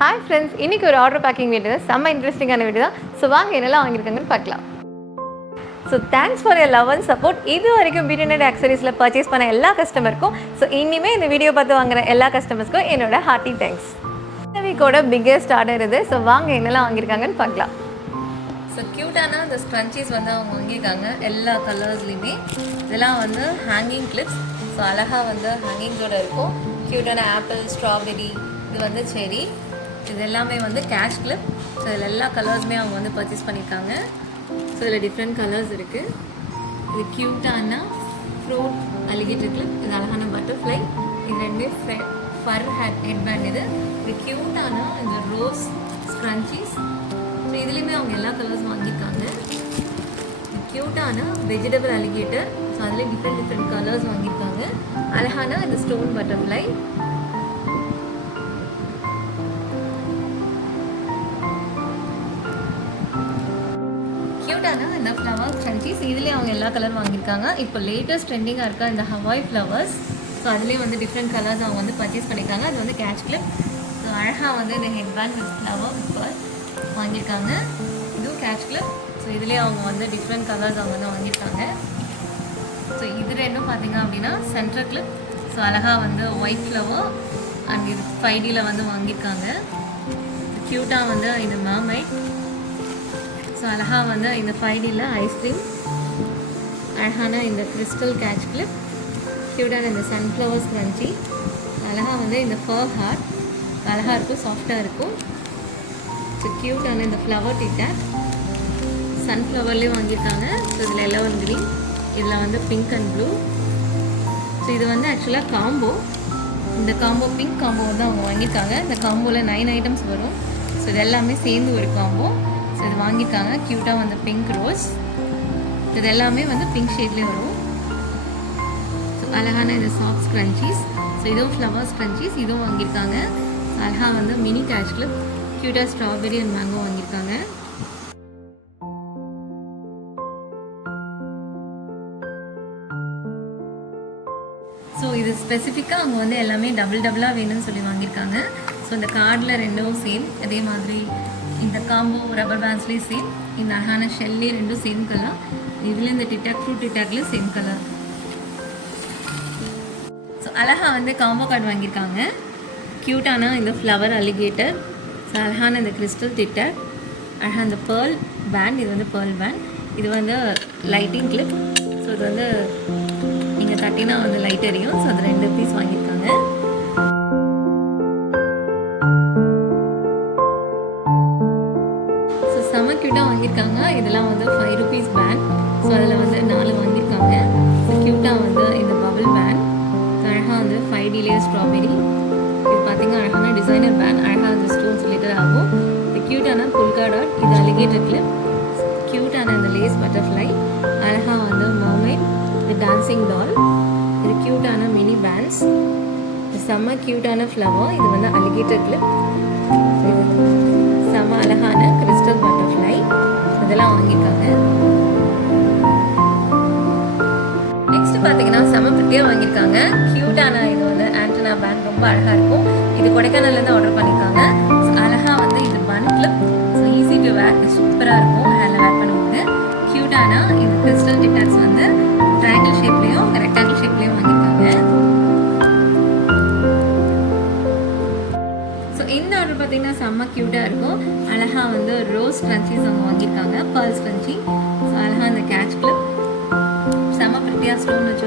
Hi friends, இன்றைக்கி ஒரு order packing video செம்ம இன்ட்ரெஸ்டிங்கான வீடியோ தான். ஸோ வாங்க என்னெல்லாம் வாங்கியிருக்காங்கன்னு பார்க்கலாம். So thanks for your love and support. இது வரைக்கும் பியூட்டி ஆக்சரிஸில் பர்ச்சேஸ் பண்ண எல்லா கஸ்டமருக்கும், ஸோ இனிமேல் இந்த வீடியோ பார்த்து வாங்குற எல்லா கஸ்டமர்ஸ்க்கும் என்னோட ஹார்ட்டி தேங்க்ஸ். இந்த வீக்கோட பிக்கெஸ்ட் ஆர்டர் இது. ஸோ வாங்க என்னெல்லாம் வாங்கியிருக்காங்கன்னு பார்க்கலாம். ஸோ க்யூட்டான இந்த ஸ்க்ரன்ச்சீஸ் வந்து அவங்க வாங்கியிருக்காங்க எல்லா கலர்ஸ்லையுமே. இதெல்லாம் வந்து ஹேங்கிங் கிளிப்ஸ். ஸோ அழகாக வந்து ஹேங்கிங்ஸோடு இருக்கும். க்யூட்டான ஆப்பிள், ஸ்ட்ராபெரி, இது வந்து செரி, இது எல்லாமே வந்து கேஷ் கிளிப். ஸோ இதில் எல்லா கலர்ஸுமே அவங்க வந்து பர்ச்சேஸ் பண்ணியிருக்காங்க. ஸோ இதில் டிஃப்ரெண்ட் கலர்ஸ் இருக்குது. இது க்யூட்டான ஃப்ரூட் அலிகேட்டர் கிளிப், இது அழகான பட்டர்ஃப்ளை, இது ரெண்டுமே ஃபர் ஹெட் பேண்ட். இது க்யூட்டான இந்த ரோஸ் ஸ்க்ரன்ச்சீஸ். ஸோ இதுலேயுமே அவங்க எல்லா கலர்ஸும் வாங்கியிருக்காங்க. க்யூட்டான வெஜிடபிள் அலிகேட்டர். ஸோ அதுலேயே டிஃப்ரெண்ட் கலர்ஸ் வாங்கியிருக்காங்க. அழகான இந்த ஸ்டோன் பட்டர்ஃப்ளை. க்யூட்டான இந்த ஃப்ளவர் ஸ்க்ரன்ச்சீஸ். இதுலேயே அவங்க எல்லா கலர் வாங்கியிருக்காங்க. இப்போ லேட்டஸ்ட் ட்ரெண்டிங்காக இருக்க இந்த ஹவாய் ஃப்ளவர்ஸ். ஸோ அதுலேயே வந்து டிஃப்ரெண்ட் கலர்ஸ் அவங்க வந்து பர்ச்சேஸ் பண்ணியிருக்காங்க. அது வந்து கேட்ச் கிளிப். ஸோ அழகாக வந்து இந்த ஹெட் பேண்ட் வித் ஃப்ளவர் வாங்கியிருக்காங்க. இதுவும் கேட்ச் கிளிப். ஸோ இதுலேயே அவங்க வந்து டிஃப்ரெண்ட் கலர்ஸ் அவங்க வந்து வாங்கியிருக்காங்க. ஸோ இது ரெண்டும் பார்த்திங்க அப்படின்னா சென்டர் கிளிப். ஸோ அழகாக வந்து ஒயிட் ஃப்ளவர் அண்ட் இது 5Dயில் வந்து வாங்கியிருக்காங்க. க்யூட்டாக வந்து இந்த மார்மைட். ஸோ அழகாக வந்து இந்த 5Dயில் ஐஸ்கிரீம், அழகான இந்த கிறிஸ்டல் கேட்ச் கிளிப், க்யூட்டான இந்த சன்ஃப்ளவர் ஸ்க்ரன்ச்சி, அழகாக வந்து இந்த ஃபர் ஹார்ட், அழகாக இருக்கும், சாஃப்டாக இருக்கும். ஸோ க்யூட்டான இந்த ஃப்ளவர் டிட்டாக், சன்ஃப்ளவர்லேயும் வாங்கியிருக்காங்க. ஸோ இதில் எல்லோ அண்ட் க்ரீன், இதில் வந்து பிங்க் அண்ட் ப்ளூ. ஸோ இது வந்து ஆக்சுவலாக காம்போ. இந்த காம்போ பிங்க் காம்போ வந்து அவங்க வாங்கியிருக்காங்க. இந்த காம்போவில் 9 ஐட்டம்ஸ் வரும். ஸோ இது எல்லாமே சேர்ந்து ஒரு காம்போ. ஸோ இது வாங்கியிருக்காங்க. க்யூட்டாக வந்து பிங்க் ரோஸ், இது எல்லாமே வந்து பிங்க் ஷேட்லேயே வரும். ஸோ அழகான இந்த சாஃப்ட் ஸ்க்ரன்ச்சீஸ். ஸோ இதுவும் ஃப்ளவர் ஸ்க்ரன்ச்சீஸ், இதுவும் வாங்கியிருக்காங்க. அழகாக வந்து மினி கேட்ச் கிளிப், க்யூட்டாக ஸ்ட்ராபெரி அண்ட் மேங்கோ வாங்கியிருக்காங்க. ஸோ இது ஸ்பெசிஃபிக்காக அவங்க வந்து எல்லாமே டபுளாக வேணும்னு சொல்லி வாங்கியிருக்காங்க. ஸோ இந்த கார்டில் ரெண்டும் சேம், அதே மாதிரி இந்த காம்போ ரப்பர் பேண்ட்ஸ்லேயும் சேம், இந்த அழகான ஷெல்லே ரெண்டும் சேம் கலர், இதில் இந்த டிட்டாக் ஃப்ரூட் டிட்டாக்லேயும் சேம் கலர். ஸோ அழகாக வந்து காம்போ கார்டு வாங்கியிருக்காங்க. க்யூட்டான இந்த ஃப்ளவர் அலிகேட்டர், ஸோ அழகான இந்த கிறிஸ்டல் டிட்டாக், அழகாக இந்த பேர்ல் பேண்ட், இது வந்து பேர்ல் பேண்ட், இது வந்து லைட்டிங் கிளிப். ஸோ இது வந்து நீங்கள் தட்டினா வந்து லைட் எரியும். ஸோ அது 2 பீஸ் வாங்கியிருக்காங்க. செம்ம க்யூட்டாக வாங்கியிருக்காங்க. இதெல்லாம் வந்து 5 ரூபீஸ் பேண்ட். ஸோ அதில் வந்து 4 வாங்கியிருக்காங்க. ஸோ க்யூட்டாக வந்து இந்த பபிள் பேண்ட், அழகாக வந்து 5Dலேயே ஸ்ட்ராபெரி, இது பார்த்திங்கன்னா அழகான டிசைனர் பேண்ட், அழகாக வந்து ஸ்டோன்ஸ் ரிலேட்டட் ஆகும். இது க்யூட்டான புல்கா டாட், இது அலிகேட்டர் கிளிப், க்யூட்டான இந்த லேஸ் பட்டர்ஃப்ளை, அழகாக வந்து மர்மைட், இது டான்சிங் டால், இது க்யூட்டான மினி பேண்ட்ஸ், இது செம்ம க்யூட்டான ஃப்ளவர், இது வந்து அலிகேட்டர் கிளிப், செம்ம அழகான கிறிஸ்டல் பட்டர்ஃப்ளை, இதெல்லாம் வாங்கியிருக்காங்க. நெக்ஸ்ட் பார்த்தீங்கன்னா செம்ம பிரிட்டியாக வாங்கியிருக்காங்க. க்யூட்டான இது வந்து ஆண்டனா பேண்ட், ரொம்ப அழகாக இருக்கும். இது கொடைக்கானல்லேருந்து ஆர்டர் பண்ணியிருக்காங்க. அழகாக வந்து இது பன் கிளிப். ஸோ ஈஸி டு வேர், சூப்பராக இருக்கும், ஹேண்டில் வேர் பண்ணுவாங்க. க்யூட்டான இது கிறிஸ்டல் டிட்டாக்ஸ் வந்து ட்ரையாங்கிள் ஷேப்லேயும் ரெக்டாங்கிள் ஷேப்லேயும் வாங்கியிருக்காங்க. இந்த ஆர்டர் பார்த்தீங்கன்னா செம்ம க்யூட்டாக இருக்கும். அழகாக வந்து ரோஸ் ஸ்க்ரன்ச்சீஸ் அவங்க வாங்கியிருக்காங்க, பர்ல் ஸ்க்ரன்ச்சி. ஸோ அழகாக இந்த கேட்ச் கிளிப், செம்ம பிரிட்டியாக ஸ்டோன் வச்சு